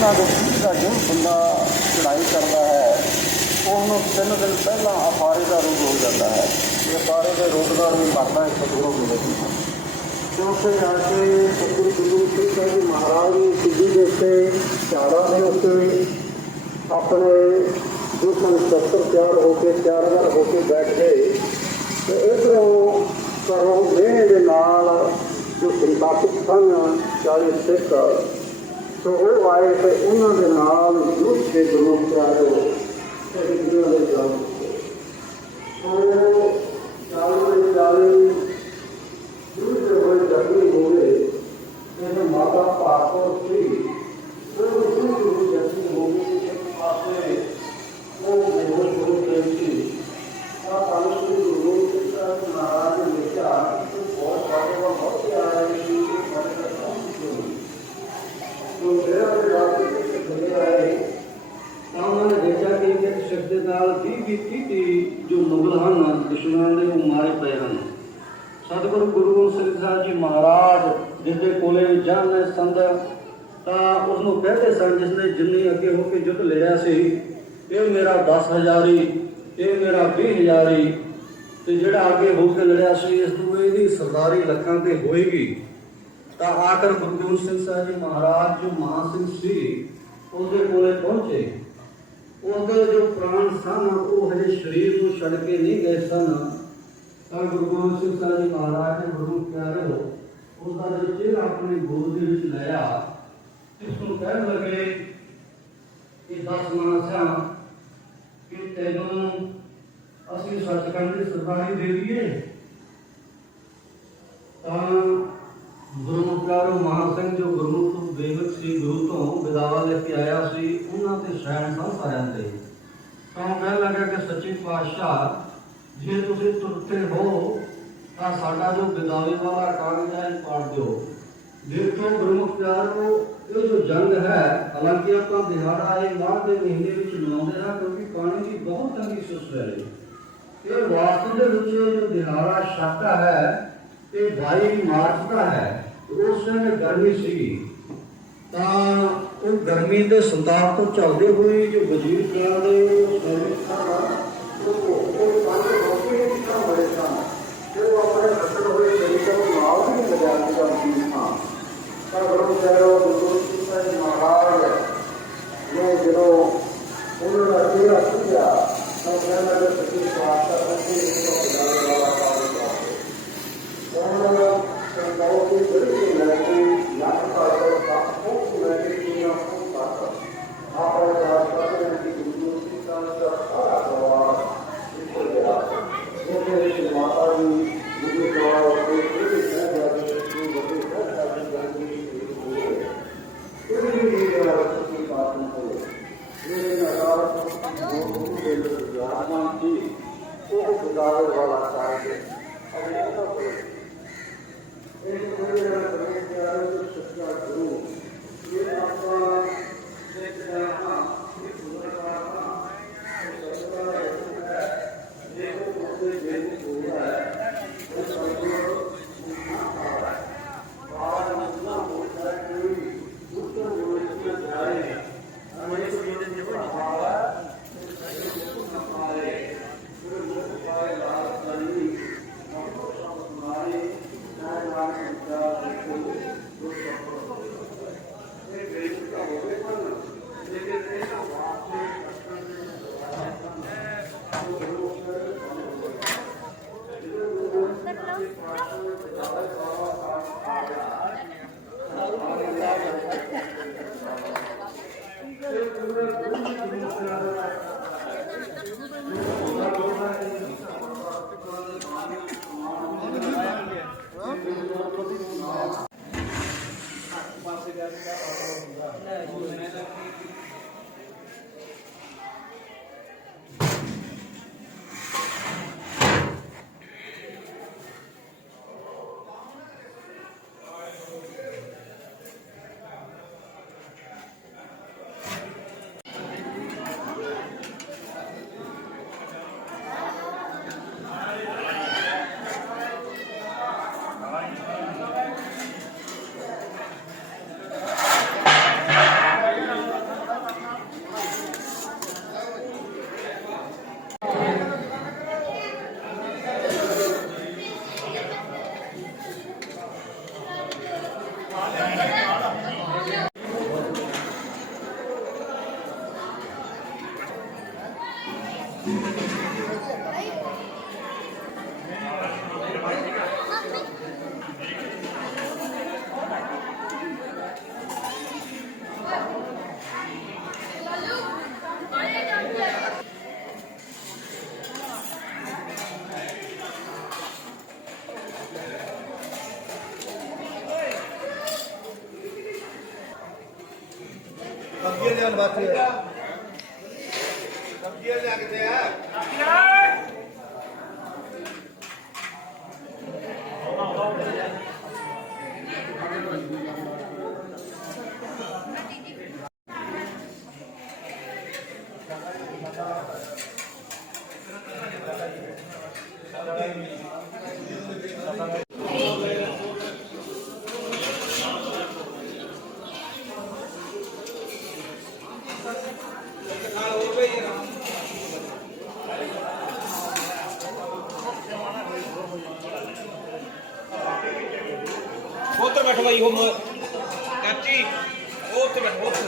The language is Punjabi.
ਉਹਨਾਂ ਦੇ ਦਾ ਜੋ ਬੰਦਾ ਚੜਾਈ ਕਰਦਾ ਹੈ, ਉਹਨੂੰ ਤਿੰਨ ਦਿਨ ਪਹਿਲਾਂ ਅਫਾਰੇ ਦਾ ਰੋਗ ਹੋ ਜਾਂਦਾ ਹੈ। ਇਹ ਅਫਾਰੇ ਦੇ ਰੋਗ ਦਾ ਵੀ ਮਰਦਾ ਇੱਕ ਦੂਰੋਂ ਮਿਲੇਗੀ ਕਿਉਂਕਿ ਉੱਥੇ ਜਾ ਕੇ ਸਤਿਗੁਰੂ ਗੁਰੂ ਸਿੰਘ ਸਾਹਿਬ ਜੀ ਮਹਾਰਾਜ ਨੇ ਸਿੱਧੀ ਦੇ ਉੱਤੇ ਝਾੜਾ ਦੇ ਉੱਤੇ ਆਪਣੇ ਦੁਸ਼ਮਣ ਸੱਤਰ ਤਿਆਰ ਹੋ ਕੇ, ਤਿਆਰ ਹੋ ਕੇ ਬੈਠ ਗਏ। ਤੇ ਇਧਰੋਂ ਕਰੋ ਮਿਹਣੇ ਦੇ ਨਾਲ ਜੋ ਸੰਤਾਪਿਤ ਸਨ 40 ਸਿੱਖ ਸੋ ਉਹ ਆਏ ਤੇ ਉਹਨਾਂ ਦੇ ਨਾਲ ਯੁੱਧ ਦੇ ਗੁਰੂ ਪਿਆਰੇ ਤੇ ਹਿੰਦੂਆਂ ਉਹ ਚਾਲੀ ਦੇ ਚਾਲੀ ਯੁੱਧ ਦੇ ਹੋਏ ਜ਼ਖਮੀ ਹੋ ਗਏ ਤੇ ਮਾਤਾ ਭਾਰਤੋ ਸੀ ਉਹ ਯੁੱਧ ਦੇ ਜ਼ਖਮੀ ਹੋ ਗਏ ਇੱਕ ਪਾਸੇ ਉਹ ਬੇਹੋਸ਼ ਹੋ ਗਏ ਸੀ ਤਾਂ ਪਾਣੀ ਦੀ ਗੁਰੂ ਜੀ ਦਾ ਮਹਾਰਾਜ ਨੇ ਲਿਖਿਆ ਕਿ ਬਹੁਤ ਬਾਰੇ ਬਹੁਤ ਪਿਆਰਾ ਹੈ ਕਿ ਬੜੇ ਦਾ ਕੰਮ ਕਿਉਂ ਜੋ ਮੇਰਾ ਵੀ ਰਾਤ ਦੇ ਦੁਨੀਆ ਆਏ ਤਾਂ ਉਹਨਾਂ ਨੇ ਦੇਖਿਆ ਕਿ ਇੱਕ ਸ਼ਖਸ ਦੇ ਨਾਲ 20 20 30 ਜੋ ਮੁਗਲ ਹਨ, ਦੁਸ਼ਮਣਾਂ ਦੇ ਉਹ ਮਾਰੇ ਪਏ ਹਨ। ਸਤਿਗੁਰੂ ਗੁਰੂ ਗੋਬਿੰਦ ਸਿੰਘ ਸਾਹਿਬ ਜੀ ਮਹਾਰਾਜ ਜਿਸ ਦੇ ਕੋਲੇ ਜਨ ਸੰਦ ਤਾਂ ਉਸ ਨੂੰ ਕਹਿੰਦੇ ਸਨ ਜਿਸ ਨੇ ਜਿੰਨੀ ਅੱਗੇ ਹੋ ਕੇ ਜੁੱਟ ਲਿਆ ਸੀ, ਇਹ ਮੇਰਾ 10 ਹਜ਼ਾਰੀ, ਇਹ ਮੇਰਾ 20 ਹਜ਼ਾਰੀ, ਤੇ ਜਿਹੜਾ ਅੱਗੇ ਹੋ ਕੇ ਲੜਿਆ ਸੀ, ਇਸ ਨੂੰ ਇਹਦੀ ਸਰਦਾਰੀ ਲੱਖਾਂ ਤੇ ਹੋਏਗੀ। ਤਾਂ ਆਖਰ ਗੁਰੂ ਗੋਬਿੰਦ ਸਿੰਘ ਸਾਹਿਬ ਜੀ ਮਹਾਰਾਜ, ਜੋ ਮਾਨ ਸਿੰਘ ਸੀ, ਉਹਦੇ ਕੋਲੇ ਪਹੁੰਚੇ। ਉਹਦੇ ਜੋ ਪ੍ਰਾਣ ਸਨ, ਉਹ ਹਜੇ ਸਰੀਰ ਨੂੰ ਛੱਡ ਕੇ ਨਹੀਂ ਗਏ ਸਨ। ਤਾਂ ਗੁਰੂ ਗੋਬਿੰਦ ਸਿੰਘ ਸਾਹਿਬ ਜੀ ਮਹਾਰਾਜ ਨੇ ਗੁਰੂ ਪਿਆਰੇ ਹੋ ਉਸ ਦਾ ਜੋ ਚਿਹਰਾ ਆਪਣੀ ਗੋਦ ਦੇ ਵਿੱਚ ਲਿਆ ਇਸ ਨੂੰ ਕਹਿਣ ਲੱਗੇ ਕਿ ਦਸ ਮਾਨਸਾਂ ਕਿ ਤੈਨੂੰ ਅਸੀਂ ਸੱਚਖੰਡ ਦੀ ਸਰਦਾਰੀ ਦੇ ਦਈਏ। ਤਾਂ ਗੁਰਮੁਖ ਪਿਆਰੋ ਮਹਾਨ ਸਿੰਘ ਜੋ ਗੁਰਮੁਖ ਤੋਂ ਬੇਵਕ ਸੀ, ਗੁਰੂ ਤੋਂ ਵਿਦਾਵਾ ਲੈ ਕੇ ਆਇਆ ਸੀ, ਉਹਨਾਂ ਤੇ ਸ਼ੈਣ ਸਨ ਦੇ ਤਾਂ ਉਹ ਕਹਿਣ ਲੱਗਾ ਕਿ ਸੱਚੇ ਪਾਤਸ਼ਾਹ ਜੇ ਤੁਸੀਂ ਤੁਰਤੇ ਹੋ, ਤਾਂ ਸਾਡਾ ਜੋ ਵਿਦਾਵੇ ਵਾਲਾ ਕਾਗਜ਼ ਹੈ ਪਾੜ ਦਿਓ। ਦੇਖੋ ਗੁਰਮੁਖ ਪਿਆਰੋ ਇਹ ਜੋ ਜੰਗ ਹੈ, ਹਾਲਾਂਕਿ ਆਪਾਂ ਦਿਹਾੜਾ ਇਹ ਮਾਹ ਦੇ ਮਹੀਨੇ ਵਿੱਚ ਮਨਾਉਂਦੇ ਹਾਂ, ਕਿਉਂਕਿ ਪਾਣੀ ਦੀ ਬਹੁਤ ਤੰਗੀ ਸੁਸ ਰਹੀ ਇਹ ਵਾਸਤਵ ਦੇ ਵਿੱਚ ਜੋ ਦਿਹਾੜਾ ਛਾਤਾ ਹੈ, ਇਹ 22 ਮਾਰਚ ਦਾ ਹੈ, ਉਸ ਸਮੇਂ ਗਰਮੀ ਸੀ ਤਾਂ ਉਹ ਗਰਮੀ ਦੇ ਸੰਤਾਪ ਤੋਂ ਝੱਲਦੇ ਹੋਏ ਜੋ ਵਜ਼ੀਰ ਖਾਨ ਦੇ ਸੈਨਿਕ ਸਨ ਉਹ ਉਹ ਪੰਜ ਰੋਟੀ ਨਹੀਂ ਖਾ ਬੜੇ ਸਨ ਤੇ ਉਹ ਆਪਣੇ ਰਸੜ ਹੋਏ ਸੈਨਿਕਾਂ ਨੂੰ ਨਾਲ ਵੀ ਨਹੀਂ ਹਾਂ ਤਾਂ ਗੁਰੂ ਸਾਹਿਬ ਗੁਰੂ ਸਿੰਘ ਮਹਾਰਾਜ ਨੇ ਜਦੋਂ ਉਹਨਾਂ ਦਾ ਚਿਹਰਾ ਸੁਝਿਆ ਤਾਂ ਕਹਿਣ ਲੱਗੇ ਸੱਚੇ ਪਾਤਸ਼ਾਹ ਸੱਚੇ ذلك أمر الله ਅੱਗੇ ਲਿਆਣ ਬਾਕੀ ਅੱਗੇ ਲਿਆ ਕਿਤੇ ਆ ਉੱਥੇ ਬੈਠੋ ਬਾਈ ਉਹ ਮ- ਚਾਚੀ ਉਹ ਉੱਥੇ ਬੈਠੋ ਉੱਥੇ।